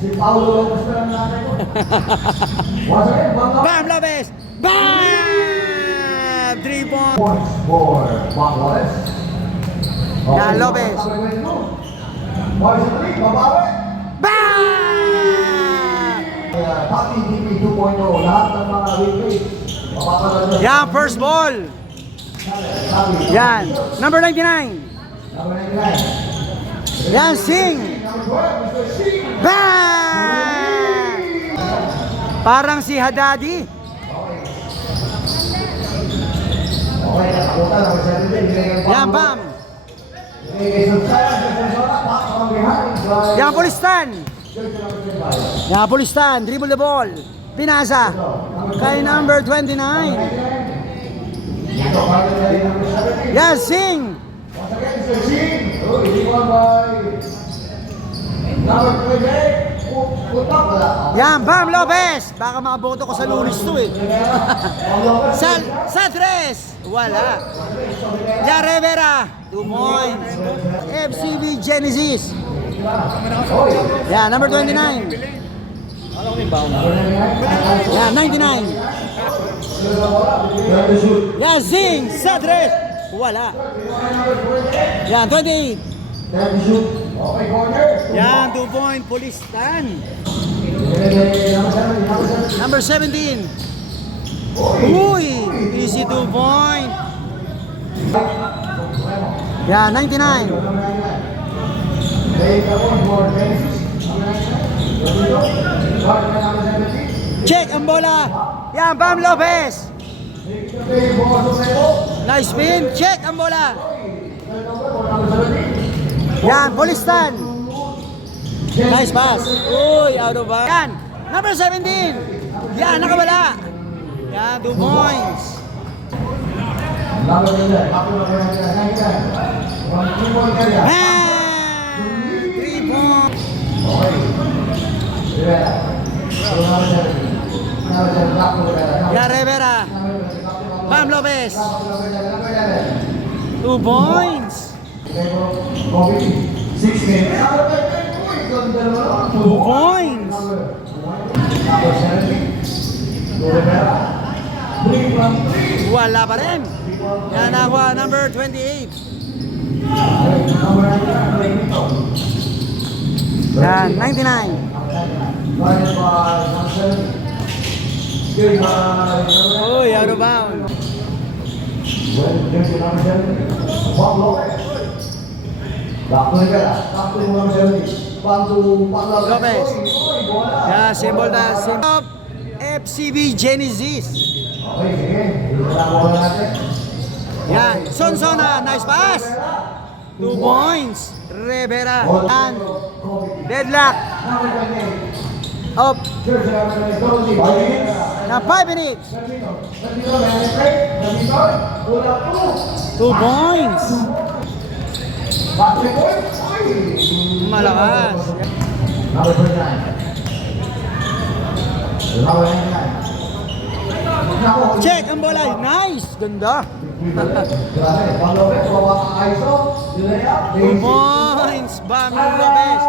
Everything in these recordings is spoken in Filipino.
Si Paulo Lopez na lang natin ko. Once again, Bam Lopez! Bam! 3 points for Bam Lopez. Yan, Lopez. Boys and three, babawi. Bam! Taki DP 2.0, lahat ng mga replay. Yan, first ball. Yan, number 99. Yan, Sing. Bam! Parang si Hadadi. Yan, Bam. Yan, Pulistan. Yan, Pulistan. Dribble the ball. Pinasa. Kay number 29. Yan, Sing. Yan, Bam Lopez. Baka makaboto ko sa Lunes to eh. Sa tres. Wala. Yan, Rivera. 2 points. FCB Genesis. Yan, number 29. Yan, 99. Yan, Zing. Sa tres. Wala. Yan, 28. Yan, 2 point. Pulistan. Number 17. Uy, easy 2 point. Yan, 99. Check ang bola. Yan, Bam Lopez. Nice spin. Check ang bola. Yan, Pulistan. Nice pass. Uy, out of bounds. Yan, number 17. Yan, nakawala. Yan, 2 points. Ah, 3 points. Yan, Rivera. Bam Lopez. 2 points. 2 points. Wala pa rin. Yan ako, number 28. Yan, 99. Uy, out of bounds. Lopez. Yan, symbol na. Symbol FCB Genesis. Yan, Sonsona, nice pass. 2 points. Rivera. And deadlock. Up. Na 5 minutes. 2 points. Malakas. Check ang bola. Nice. Ganda. 2 points. Bam Lopez.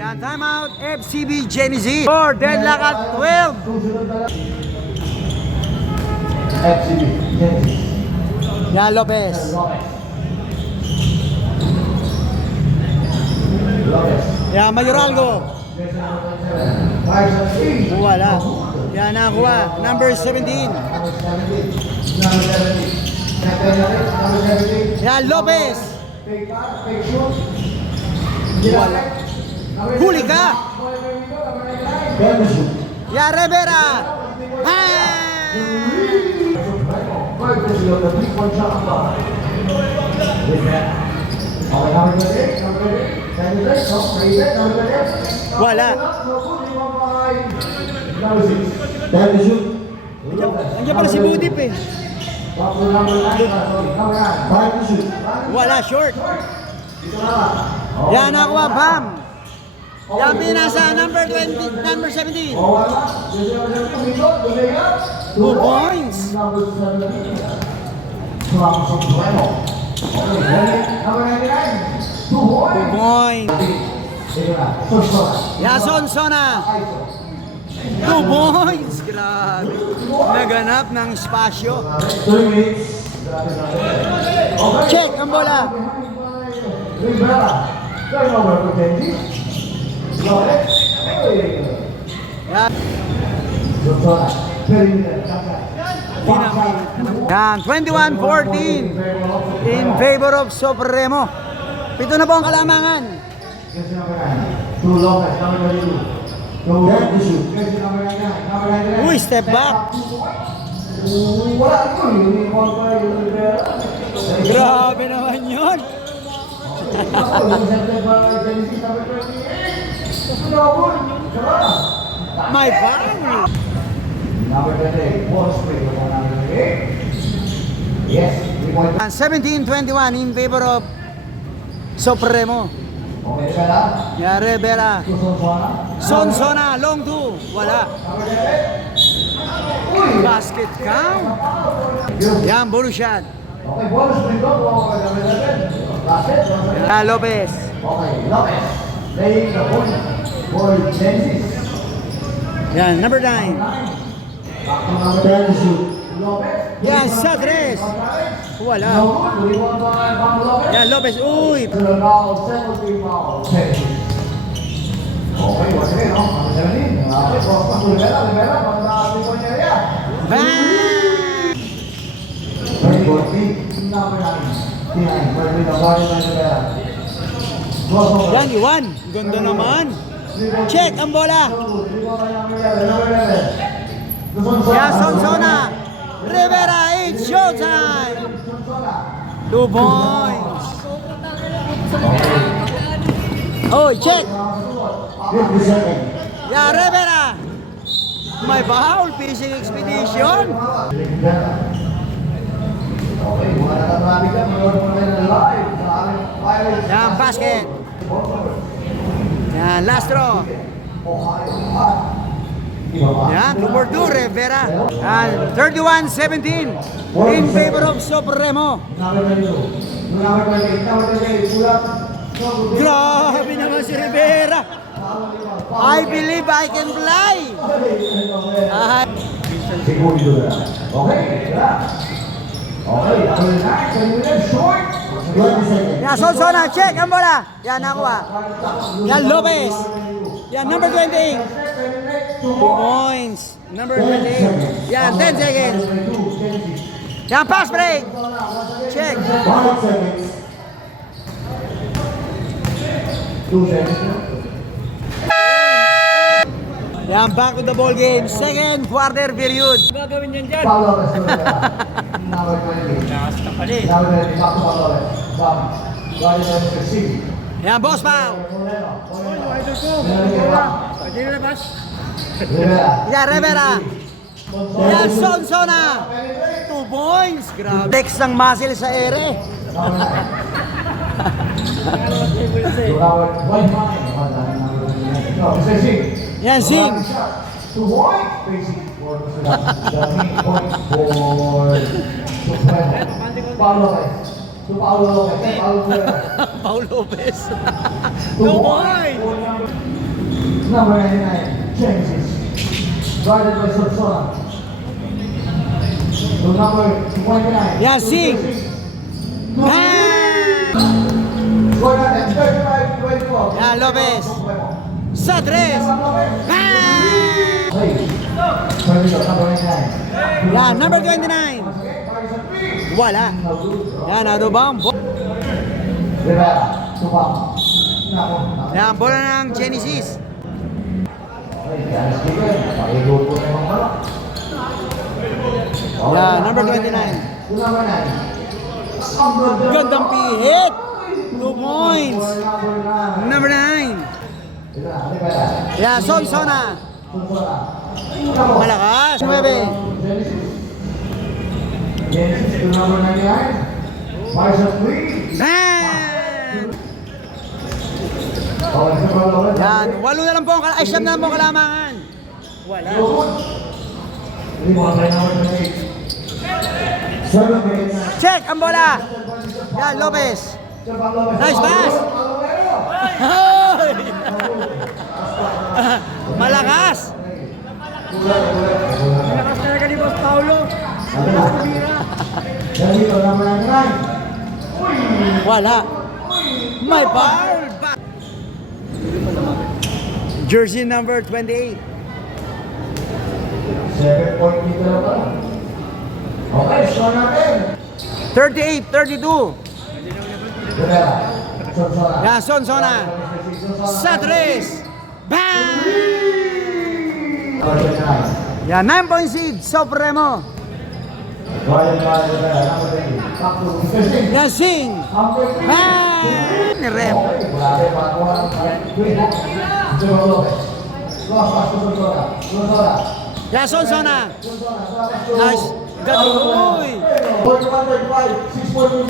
Yan, time out. FCB Genesis. For deadlock at 12. FCB Genesis. Yan, Lopez. Yan, Mayoralgo. Wala. Yan, nakuha. Number 17. Yan, Lopez. Wala. Huli ka. Yan, Rivera. Wala. Andiyan pala si Budip eh. Wala, short. Yan, nakuha, Bam. Yan, pinasa, number 20, number 17. 2 points. 2 points. points. Ito na. Sonsona. Yason Sona. 2 points. Grabe. Naganap ng espasyo. 3 minutes. Okay. Check ang bola. Rivera. Turnover for Kenji. Lopez. Yan. Sonsona. 30 minutes. Yan. 21-14 in favor of Supremo. Pito na po ang kalamangan. Jersey number 9. To Lopez. Number 22. To Jersey number 99. Uy, step back. Wala ito. Uniform pa yung Rivera. Grabe naman yun. My foul. Number 28, ball spray. Yes, 3 point. 17-21 in favor of Supremo. Okay, Rivera. Ya Rivera. To Sonsona. Sonsona, long 2. Wala. Number 11. Uy! Basket count. Yan, bonus shot. Okay, ball spray ko. Number 11. Basket. Ya Lopez. Okay, Lopez. Playing the point for Genesis. Yan, number 9. Back to number 10 to shoot. Lopez. Yan, sa 3. Wala. No good. Rebound by Pablo Lopez. Yan, Lopez. Uy. To the foul, second team foul. Genesis. Okay, what's it, no? Number 17. Okay, cross pass to Rivera. Rivera, pagka 3-point area. Bang! Very good. Number 9. T9. Very good. Body by Rivera. Cross over. Yan, Iwan. Ganda naman. Check ang bola. Yan, Sonsona. Rivera, it's showtime. 2 points. Oh, check. Ya Rivera. May foul, fishing expedition. Yan, basket. Yan, last draw. Yan, 2 for 2, Rivera. Yan, 31-17 in favor of Supremo. Grabe naman si Rivera. I believe I can fly. Ah, yan, Sonsona, check ang bola. Yan, nakuha. Yan, Lopez. Yan, number 28. 2 points. Number 28. Yan, 10 seconds. Yan, pass break. Check. 1 second. 2 seconds. Yan, back to the ball game. Second quarter period. Gagawin yan dyan. Pablo Lopez. Number 20. Lakas ka pala eh. Number 20. Back to Pablo Lopez. Bam. Right number 16. Yan, boss foul. Rivera. Yan, Rivera. Yan, Sonsona. 2 points. Grabe. Text ng muscle sa ere. Yan, Sing. 2 points. Basic for the main point for Supremo. Pablo Lopez. To Pablo Lopez. Pablo Lopez. Paul Lopez. 2 2 points. points. Number 99. Genesis. Guarded by Sonsona. To number 29. Yan, Sing. Bang! Score natin, 35-24. Yan, Lopez. Sa 3. Bang! Hey. Number 99. Yan, number 29. Wala. Yan, ano ba ang Rivera. Tupang. Nako. yan, bola ng Genesis. Pakigulo po naman pala. Yan, number 29. Number 9. Gandang pihit. 2 points. Number 9. Yan, Sonsona. Malakas. 9. Genesis to number 99. Marshall 3. Bang! Okay, sa Pablo. Yan, 8 na lang po, ay 7 na lang po ang kalamangan. Wala. Hindi mo kaya number 28. 7 minutes. Check ang bola. Yan, Lopez. Nice pass. Hoy! Malakas! Malakas talaga ni Boss Paulo. Malakas kumira. Dito, number 99. Wala. May foul. Jersey number 28. 7 point dito na pala. Okay, score natin. 38-32. Rivera. Sonsona. Yan, Sonsona. Sa tres. Bang! Number 29. Yan, 9-point seed. Supremo. Ryan Rivera, number 20. Back to Interesting. Yan, Sing. Number 3. Bang! Ni Rep. Okay, grabe, patuwa ng green. Jimmy Lopez. Cross pass to Sonsona. Sonsona. Yan, Sonsona. Sonsona. Nice. Ganoy. 41-35. 6 point win.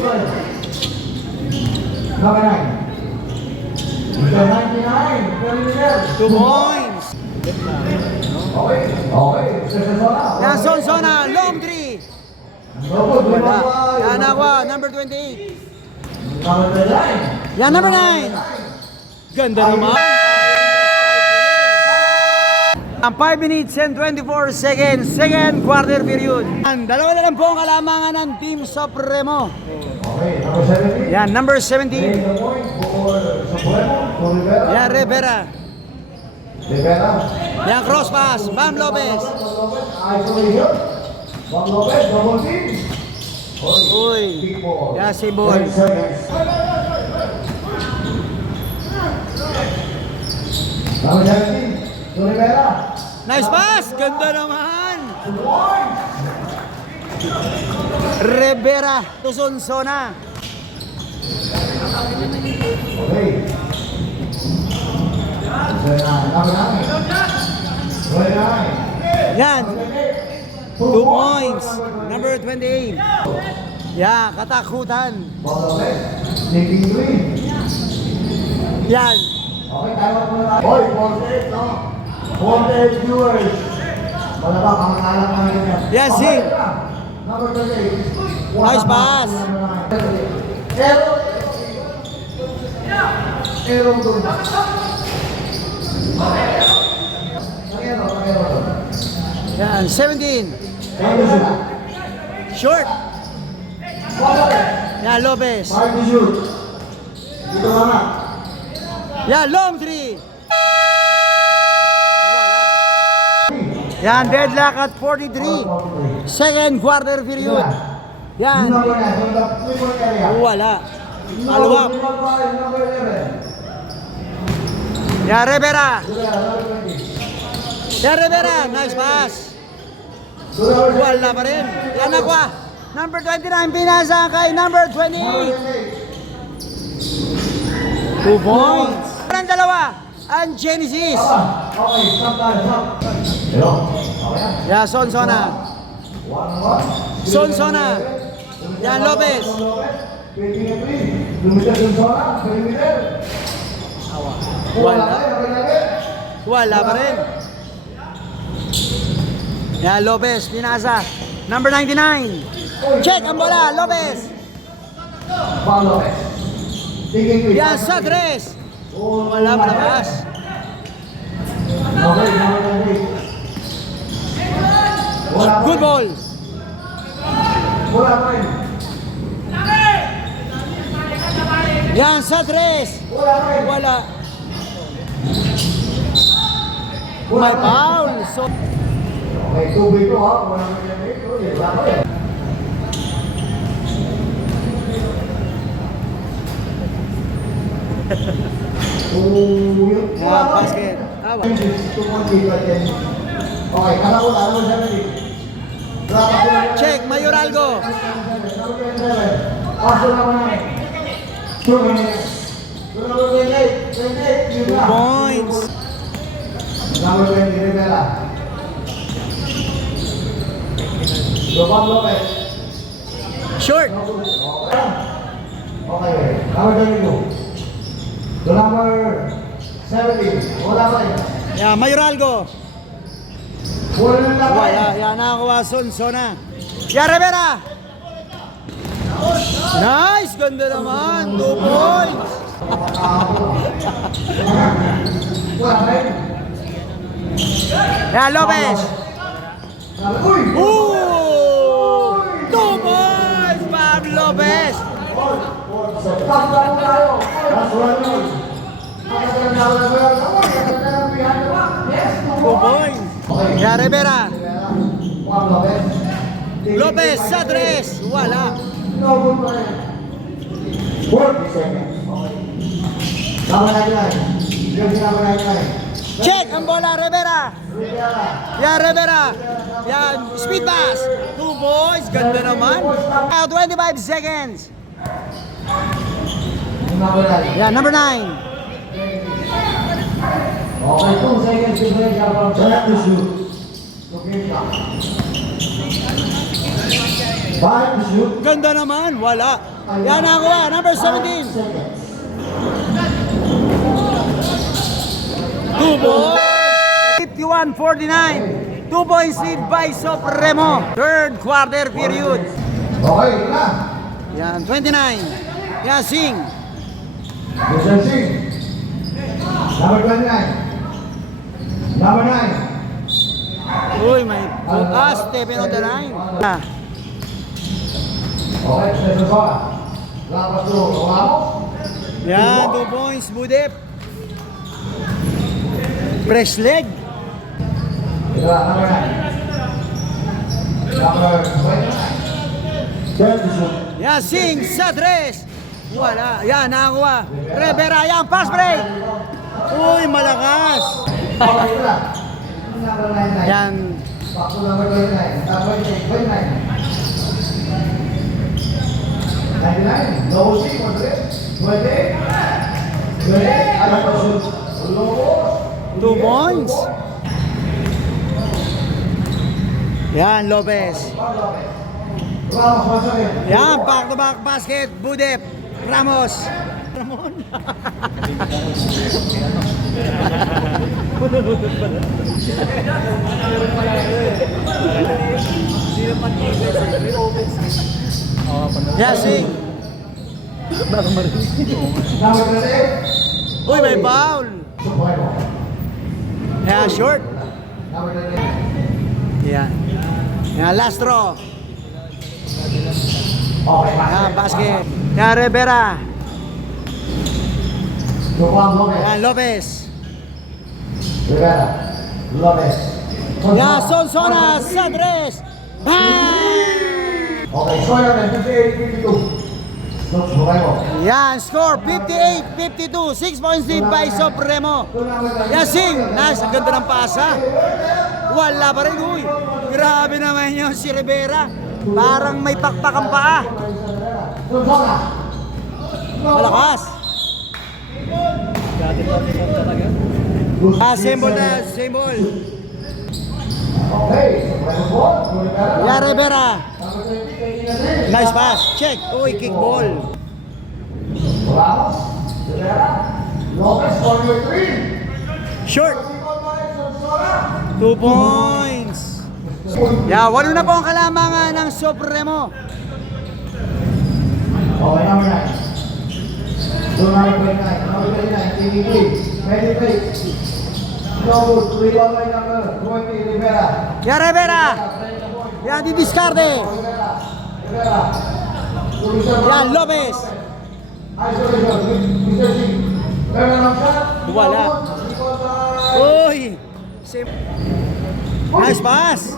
Number 9. Number 99. Very good. 2 points. Okay. Okay. Sonsona. Yan, Sonsona. Long 3. Wala. Yan, Aqua. Number 28. Number 9. Yan, number 9. Ganda naman. Ang 5 minutes and 24 seconds, second quarter period. Ang dalawa na lang po ang kalamangan ng Team Supremo. Okay. Number 17. Yan, number Take 17. the point for Supremo. To Rivera. Yan, Rivera. Rivera. Yan, cross pass. Bam Lopez. Isolation. Bam Lopez. Double team. Uy. Big ball. Yan, si Ball. 10 seconds. Number 17. To Rivera. Nice pass. Ganda naman. Point. Rivera to Sonsona. Okay. Number 9. Number 9. Yan. 2 points. Number 28. Yan, katakutan. Ball Lopez. Taking green. Yan. Okay, tayo mo na tayo. Hoy, 48, no? 48 viewers. Wala ba, kamakalang namin yan. Yes, Okay, sir. Number 28. Nice pass. Ero. Ero doon. Ero doon. Yan, 17. Ero doon. Short. Yan, Lopez. Mark the shoot. Dito ka na. Yan, long 3. Yan, deadlock at 43. Second quarter period. Yan. Number 9, from the three-point area. Wala. Follow up. Number 11. Yan, Rivera. Number 20. Yan, Rivera. Nice pass. Wala pa rin. Yan, Aqua. Number 29, pinasa kay number 28. 2 points. Ang dalawa, ang Genesis. Okay, stop tayo, stop. Hello. Okay na. Yan, Sonsona. 1-1. Sonsona. Yan, Lopez. Lumitas Sonsona. Perimeter. Wala. Okay. Wala pa rin. Yan, Lopez, pinasa. Number 99. Check ang bola, Lopez. Ball Lopez. Taking three. Yan, sa tres. Wala malakas. Okay, number 98. Wala pa Good rin. ball. Wala pa rin. Yan, sa tres. Wala pa rin. Wala. Wala May pa rin. foul. So, Okay, tubig to ha. Wala pa rin. Wala pa rin. yan, basket. Awa. Okay, kalakot, ano siya na rin? Check, Mayoralgo. Paso na mo na. 2 minutes. 28, 28, yun 2 na. points. Number 20, Rivera. Roman Lopez. Short. Okay. Okay, number 22. The number 17. Wala pa rin. Yan, Mayoralgo. Wala na lang. Wala. Yan, nakakuha Sonsona. Yan, Rivera. Nice. Ganda naman. 2 points. Wala ba yun? Yan, Lopez. Uy! Ooh! 2 points, Bob Lopez. Tapos mo tayo. Last one yun. Magandang na wala ba yun? Magandang behind the back. Yes, 2 points. Okay. Yan, Rivera. Juan Lopez. Lopez sa 3. Wala. No good pa rin. 40 seconds. Okay. Laban natin na. Yung sinaban natin na. Check ang bola, Rivera. Yan, Rivera. Yan, speed pass. 2 points. Ganda naman. 25 seconds. Yan, number 9. Okay, 2 seconds differential from Jack to shoot. Okay, shot. 5 to shoot. Ganda naman. Wala. Yan, nakuha. Number 17. 2 points. 51-49. 2 points lead by Supremo. Third quarter period. Okay, ito na. Yan, 29. Yan, Sing. Mr. Singh. Number 29. Number 9. Uy, may stepping on the line. Ah, Okay, Mr. Sola. Lapas to Ramos. yan, 2 points, Budep. Press leg. Ito na, number 9. Number 29. 10 to shoot. Yan, Sing sa 3. Wala. Yan, nakakuha. Rivera, yan, pass break. Uy, malakas. Okay, ito na. Number 99. Yan, Back to number 29. Number 29. 99. No shoot for 3. 28. 28. Ano pa shoot? Lobos. 2 points. Yan, Lopez. Ramos, once again. Yan, back-to-back basket, Budep. Ramos. Ramon. Yan, Sing. Number 28. Uy, may foul. Supremo. Yan, short. Number 28. Yan. Yan, last throw. Okay, Yan, basket. Yan, Rivera. Juan Lopez. Yan, Lopez. Rivera. Lopez. Yan, Sonsona sa 3. Bang! Okay, score natin 58-52. Supremo. Yan, score 58-52. 6 points lead by Supremo. Yan, Sing. Nice, ang ganda ng pasa. Wala pa rin, uy. Grabe naman yun si Rivera. Parang may pakpak ang paa. Sonsona. Malakas. Symbol na, symbol. Okay, Supremo ball. Rivera. Yan, Rivera. Number 28. Nice pass. Check. Uy, kick ball. Ramos. Rivera. Lopez, corner 3. Short. Sonsona. 2 points. Yeah, walo na po ang kalamangan ng Supremo. Okay, number 9. So, number 29. Number 29, TV3. 23. No good. Rebound by number 20, Rivera. Yan, Rivera. Yan, di discarte. Rivera. Rivera. Yan, Lopez. Isolation. Mr. Singh. Meron ng shot. Wala. Uy. Nice pass.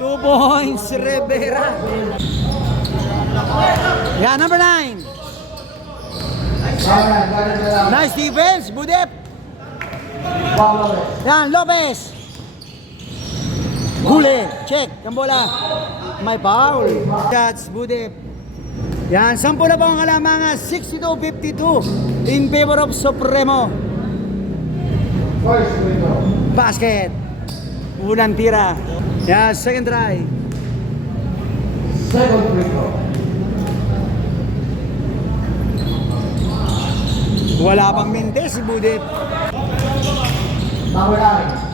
2 points, Rivera. Yan, number 9. Nice defense, Budep. Yan, Lopez. Huli. Check. Ang bola. May foul. Shots, Budep. Yan, 10 na po ang kalamangan. 62-52 in favor of Supremo. First window. Basket. Unang tira. Yan, second try. Second window. Wala pang minte si Budep. Number 9.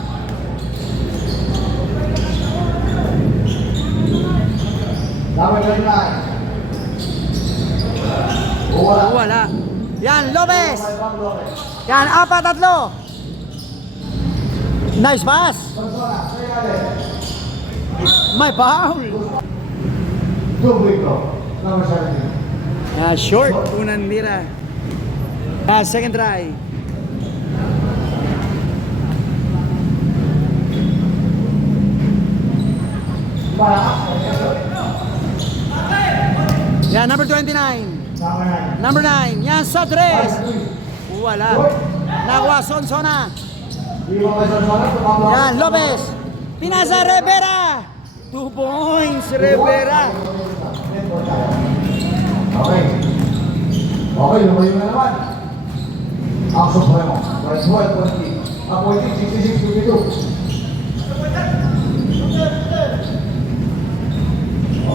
Number 29. Wala. Wala. Yan, Lopez. Yan, 4-3. Nice pass. May foul. Number 17. Short, unang mira. Second try. Yan, number 29. Number 9. Yan, sa 3. Wala. Nakuha, Sonsona. Yan, Lopez. Pinasa, Rivera. 2 points, Rivera. Okay. Okay, lumayo na naman. Ang Supremo. By 12-20. Appointed 66-52.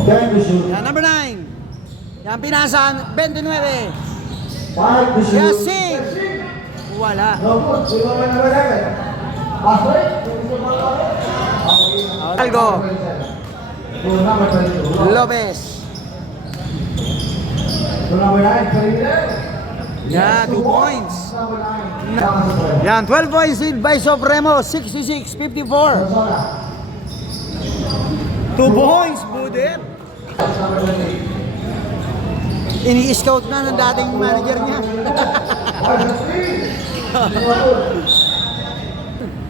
Time to shoot. Yan, number 9. Yan, pinasa, 29. 5 to shoot. Yan, Sing. Wala. No good. Sino ba naman agad? Password? Algo. Number 22. Lopez. Number 9, Pereira. Yan, 2 points. Number 9. Yan, 12 points lead by Supremo, 66-54. 2 points, Budep. Number 20. Ini-scout na ng dating manager niya.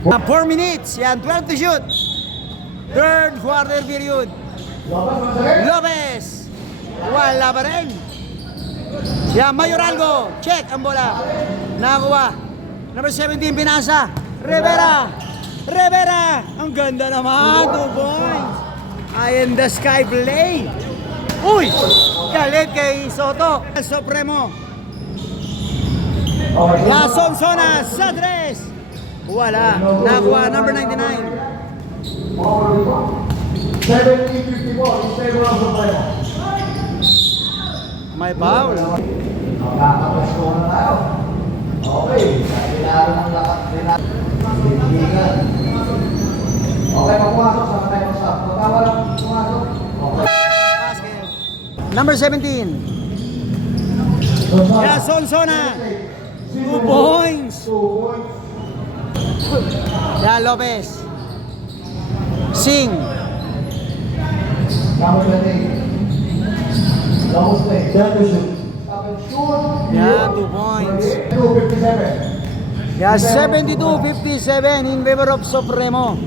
4 minutes. Yan, 12 to shoot. Third quarter period. Lopez. Wala pa rin. Yan, Mayoralgo. Check ang bola. Nakakuha. Number 17, pinasa. Rivera. Rivera. Ang ganda naman. 2 points. Eye in the sky play. Uy! Galit kay Soto. Supremo. La Sonsona sa 3. Wala. Nakuha number 99. 17-54 in favor of Supremo. May foul. Nakakapasko na tayo. Okay. Kailangan ng lakas nila. Sigigan. Okay, pumasok sa tayo sa. Pagkawalang pumasok. Okay. Number 17. La Sonsona. 2 points. 2 points. La Lopez. Sing. Number 28. Lamos play. Time to shoot. Stop and shoot. Yeah, 2 points. 2-57. Yeah, 72-57 in favor of Supremo.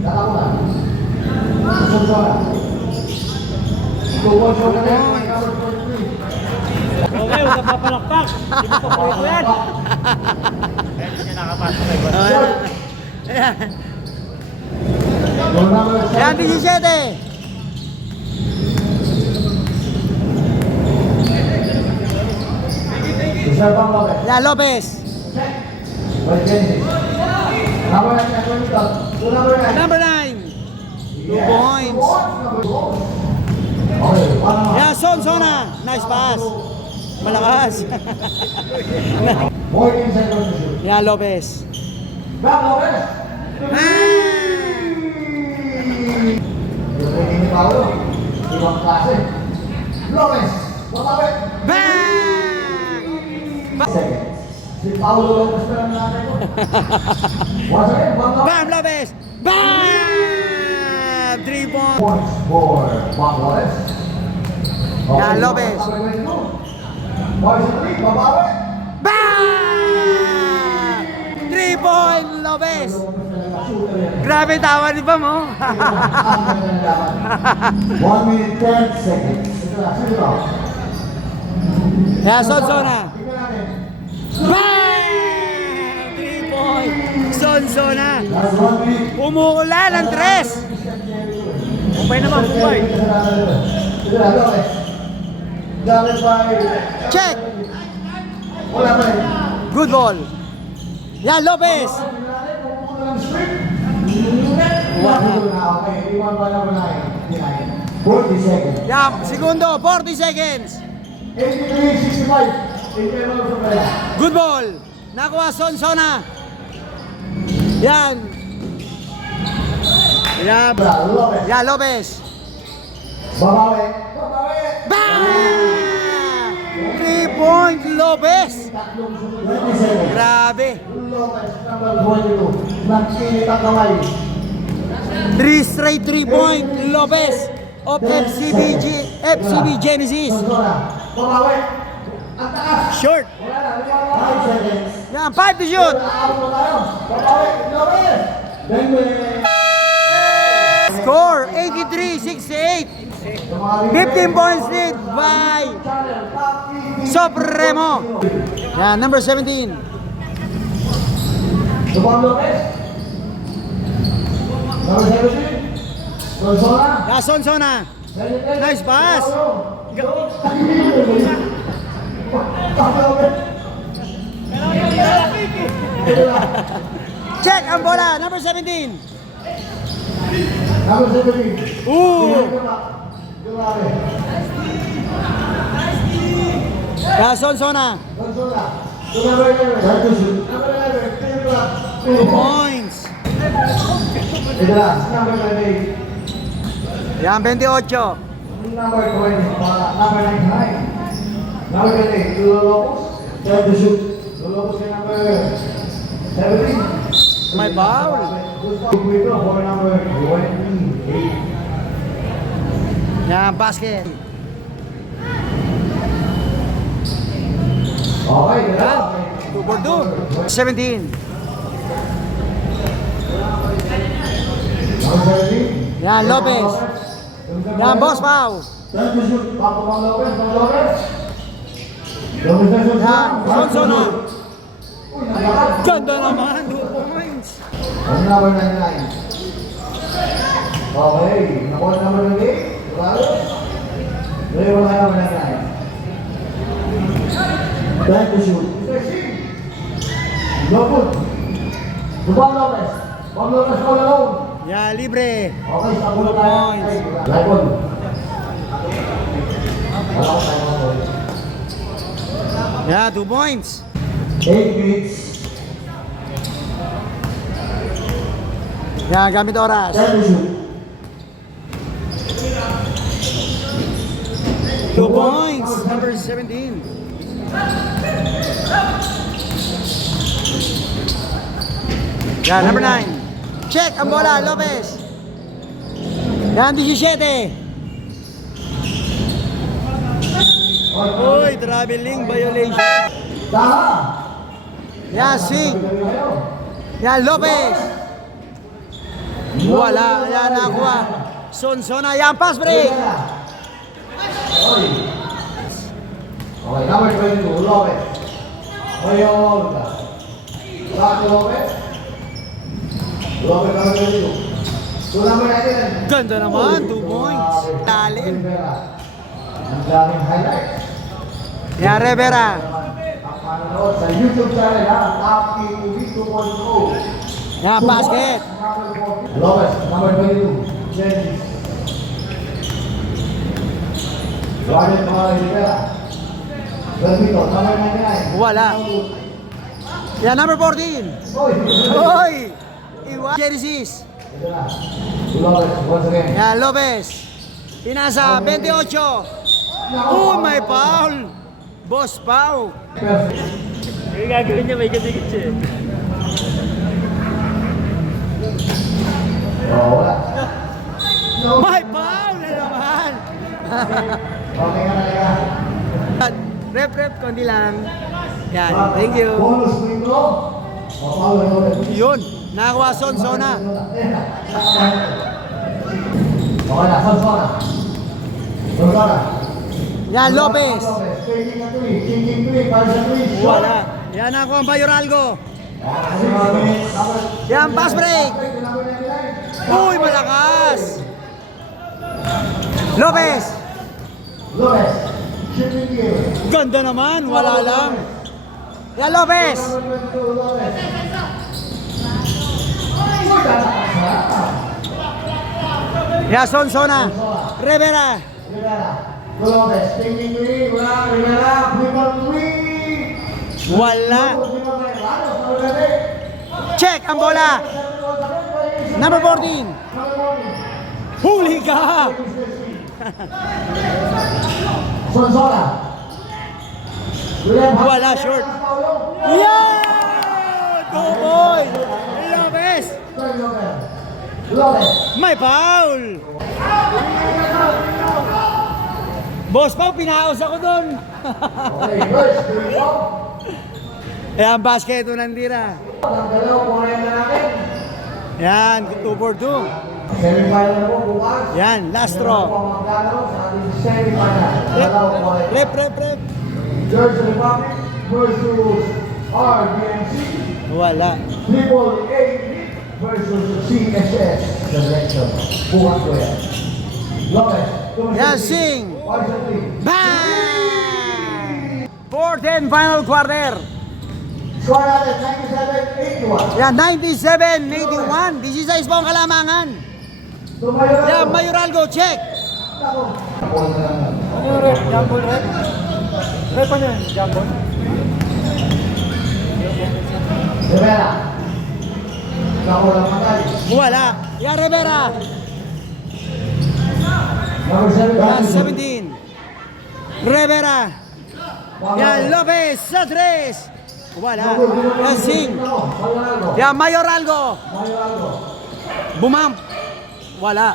Tatakunan. Susunod. 2 points for the net. Number 43. Okay, huwag ka papalakpak. Di mo papulit yan. Your number is Yan, 17. Reserve Lopez. La Lopez. Check. By Genesis. Number 9. Number 9. Number 9. 2 points. Okay, one more. Yeah, Sonsona. Nice pass. Malakas. 14 seconds to shoot. Yeah, Lopez. Back Lopez. Yung taking ni Paolo. Ibang klase. Lopez. Matawid. Bang! Seconds. Si Paolo Lopez na lang natin ko. Once again, one more. Bam, Lopez! Bam! 3 points. Points for Juan Lopez. Yeah, Lopez. Boys in the league, babawi. Bam! 3 point, Lopez. Grabe tawa ni Bam, oh. 1 minute 10 seconds. Ito na, sige na. Yeah, Sonsona. Tingnan natin. Bam! 3 point. Sonsona. Last 1 minute. Umuulan ng 3. Kumpay naman, kumpay. Ito na, Lopez. Gamit by... Check. Wala pa rin. Good ball. Yeah, Lopez. Tingnan natin kung pupunta ng strip. Wala na, okay. Iwan pa number 9. 40 seconds. Yeah, segundo, 40 seconds. 83-65. In favor of Supremo. Good ball. Nakuha Sonsona. Yan. Yeah, Lopez. yeah, Lopez. Babawi. Babawi. Bang! 3-point Lopez. Tatlong sunod. 20 seconds. Grabe. Lopez, number 22. Nagkilit ang kamay. 3 straight 3-point Lopez of FCB Genesis. Sonsona. Pumawit. Ang taas. Short. Wala na. 5 seconds. Yan, 5 to shoot. Out mo tayo. Pumawit. Lopez. Bengue. Score 83-68. 15 points lead by Supremo. Yan, number 17. Juan Lopez. Number 17. Sonsona. Sonsona. Nice pass. Check ang bola, number 17. Number 17. Ooh. Sonsona. 2 points. Yan, 28. Number 20, number 99. Number 20, Lulopos. Try to shoot. Lulopos kay number 17. May foul. For number 28. Yan, basket. Okay, Yan, 2 for 2. 17. Number 17. Yan, Lopez. Yan, boss foul. Try to shoot. Pato Bang Lopez, Bang Lopez. Lopez na shoot. Yan, Sonsona. Uy, naglakas. Ganda naman, 2 points. Ang number 99. Okay, nakuha ang number 98. Claro. Dali mo na number 99. Try to shoot. Lopez. Juan Lopez. Juan Lopez all alone. Yan, libre. Okay, sa 2 ulo tayo. points. Live on. Wala ko tayo. Yan, 2 points. 8 minutes. Yan, gamit oras. Try to shoot. 2 points. Number 17. Yan, number 9. Check ang bola, Lopez. Yan, 17. Uy, traveling violation. Taha. Yan, swing. Yan, Lopez. Wala, yan nakuha. Sonsona, yan, pass break. Okay, number 22, Lopez. Ngayon, Rato Lopez. Lopez, number 22. So, number 19. Ganda naman, 2 points. Talim. Ang daming highlights. Yan, Rivera. Ang panonood sa YouTube channel, ha? Top TV 2.0. Yan, basket. Lopez, number 22. Genesis. Jordan Rivera. Garbito, number 99. Wala. Yan, number 14. Oy! Hoy! Iwan. Genesis. Ito na. Lopez, once again. Yan, Lopez. Pinasa, 28. Oh, may foul. Boss foul. Perfect. Yung gagawin niya, may gabi siya. Oh, wala. No. May foul na naman. Okay ka talaga. Rep, kundi lang. Yan, thank you. Bonus point ko. O, Paolo Lopez. Yun, nakakuha Sonsona. Okay na, Sonsona. Sonsona. Yan, Lopez. Taking a three, kicking three, para sa three. Wala. Yan, nakakuha ang Bayoralgo. Number Yan, pass break. 99. Uy, malakas. Lopez. Lopez. Shooting game. Ganda naman, wala lang. Yan, Lopez. Number 22, Lopez. Yan, Sonsona. Rivera. Rivera. Lopez. Taking three, wala. Rivera. Flipper three. Wala. Check ang bola. Number 14. Huli ka. Sonsona. Wala, short. Yan! Tuboy! Lopez! May foul! Boss Pao, pinaos ako dun. Okay, first, Ayan, basket, unang tira. ang dalaw, kumain na natin. Yan, 2 for 2. Semifinal na po bukas. Yan, last draw. Maglalaro sa ating semifinal. Dalaw, kumain. Rep. Georgia Republic versus RBNC. Wala. Triple A versus CSS Selection. Bukas ko yan. Lopez. Yan, sing. Bang! Fourth and final quarter. Score natin, 97-81. Yan, 97-81. 16 po ang kalamangan. Tumayo na. Yan, Mayoralgo, check. Ako. Ano yung rep? Jumble rep? Rep ano yun? Jumble? Rivera. Ako lang patay. Wala. Yan, Rivera. Number 7. Yan, 17. Rivera. Yan, Lopez sa 3. Wala. Yan, sing. Yan, Mayoralgo. Bumamp. Wala.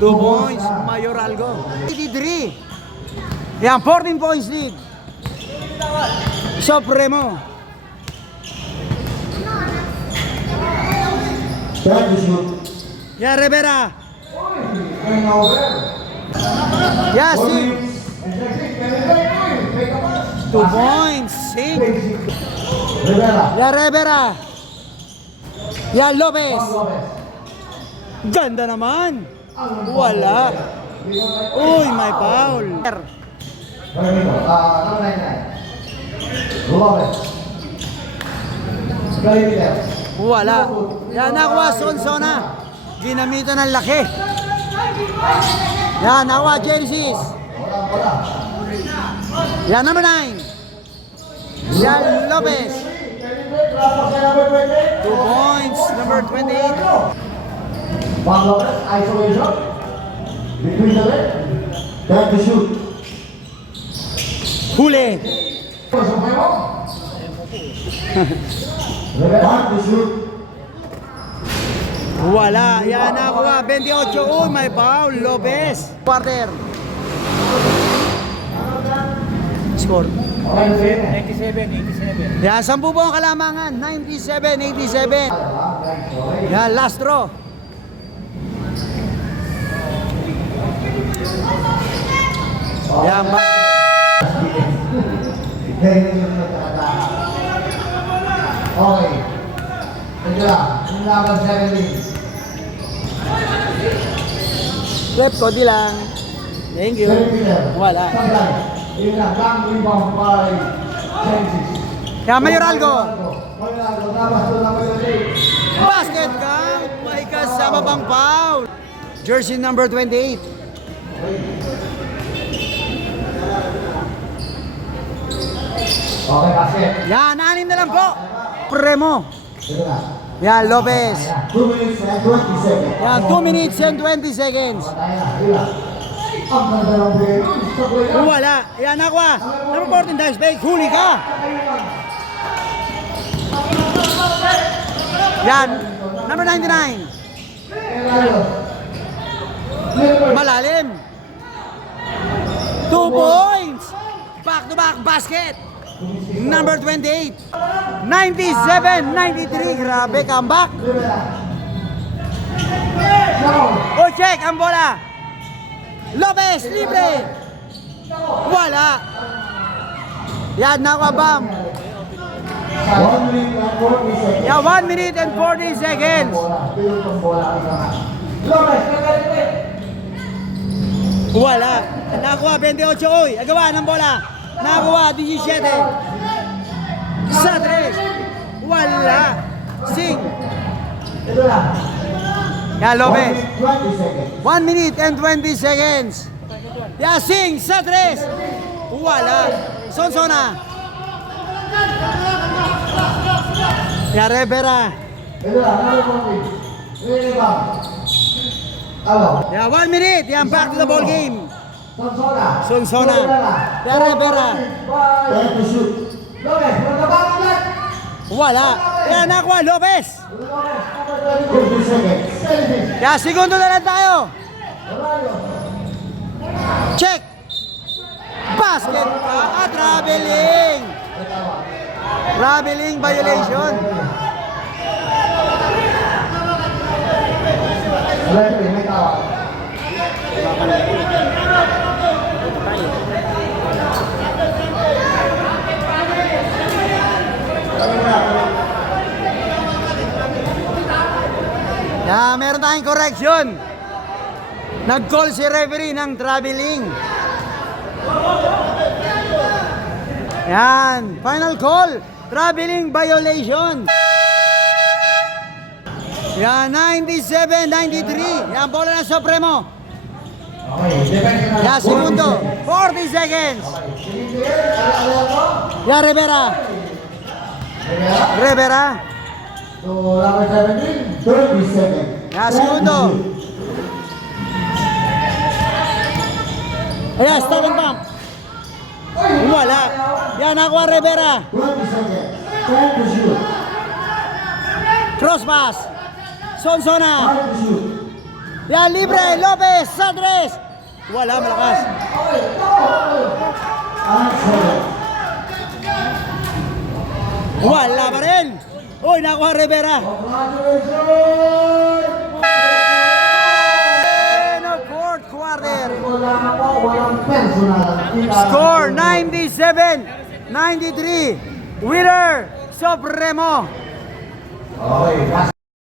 2 points, Mayoralgo. 83. Yan, 14 points lead. Supremo. Yan, Rivera. Yan, sing. 2 points, sing. Rivera. Yan, Rivera. Yan, Lopez. Ganda naman. Wala. Uy, may foul. Number 99. Lopez. Galimiter. Wala. Yan, nakuha Sonsona. Ginamitan ng laki. Yan, nakuha Genesis. Wala. Yan, number 9. Yan, Lopez. 2 points, number 28. Bob Lopez, isolation. Between the leg. Time to shoot. Huli. Supremo. Time to shoot. Wala. Yan, nakuha 28. Uy, may foul. Lopez. Quarter. Score. Okay, 97. Yan, 10 po ang kalamangan. 97-87. Yan, last draw. Yan, Okay. Ito lang. Yung laban 17. Rep, kodi lang. Thank you. Wala. Yun lang. Lang rebound by Genesis. Yan, Mayoralgo. Mayoralgo. Tapos doon na Basket ka. May kasama pang foul. Jersey number 28. Okay, basket. Yan, 6 na lang po. Premo. Ito na. Yan, Lopez. 2 minutes and 20 seconds. Yan, 2 minutes and 20 seconds. Tayo na. Ilan? Ang ganda ng play. Sa play na. Wala. Yan, nakuha. Number 14, dice break. Huli ka. Yan, number 99. Malalim. 2 points. Back to back basket. Number 28. 97-93. Grabe, comeback. O check ang bola. Lopez, libre. Wala. Yan, nakabam. 1 minute and 40 seconds. Yan, 1 minute and 40 seconds. Bola. Pilot ang bola. Lopez, kagalit. Wala. Nakuha 28. Uy, agawa ng bola. Nakuha 17. Sa 3. Wala. Sing. Ito na. Yan, Lopez. 20 seconds. 1 minute and 20 seconds. Yan, sing. Sa 3. Wala. Sonsona. Yan, Rivera. Ito na. Number 40. Rebound. Alo. Yan, 1 minute. Yan, back to the ball game. Sonsona. Rivera. Time to shoot. Lopez, magkabang ulit. Wala. Yan, nakuha. Lopez. 50 seconds. Anything. Kaya segundo na lang tayo. Check. Basket. Traveling. Traveling violation. Referee, may tawag. Meron tayong correction. Nag-call si referee ng traveling. Yan. Final call. Traveling violation. Yan. 97-93. Yan. Bola ng Supremo. Okay, defense na. Yan. Segundo. 40 seconds. Yan. Rivera. Rivera. So, number 17, 30 seconds. Yan. Segundo. Ayan. Stop and pump. Wala. Yan. Nakuha Rivera. 20 seconds. Time to shoot. Cross pass. Sonsona. Time to shoot. Yan, libre. Lopez. Sadres. Wala, malakas. And 7. Wala pa rin. Uy, nakuha Rivera. Congratulations! No fourth quarter. Wala na po, walang personal. Score 97-93. Winner, Supremo. Okay,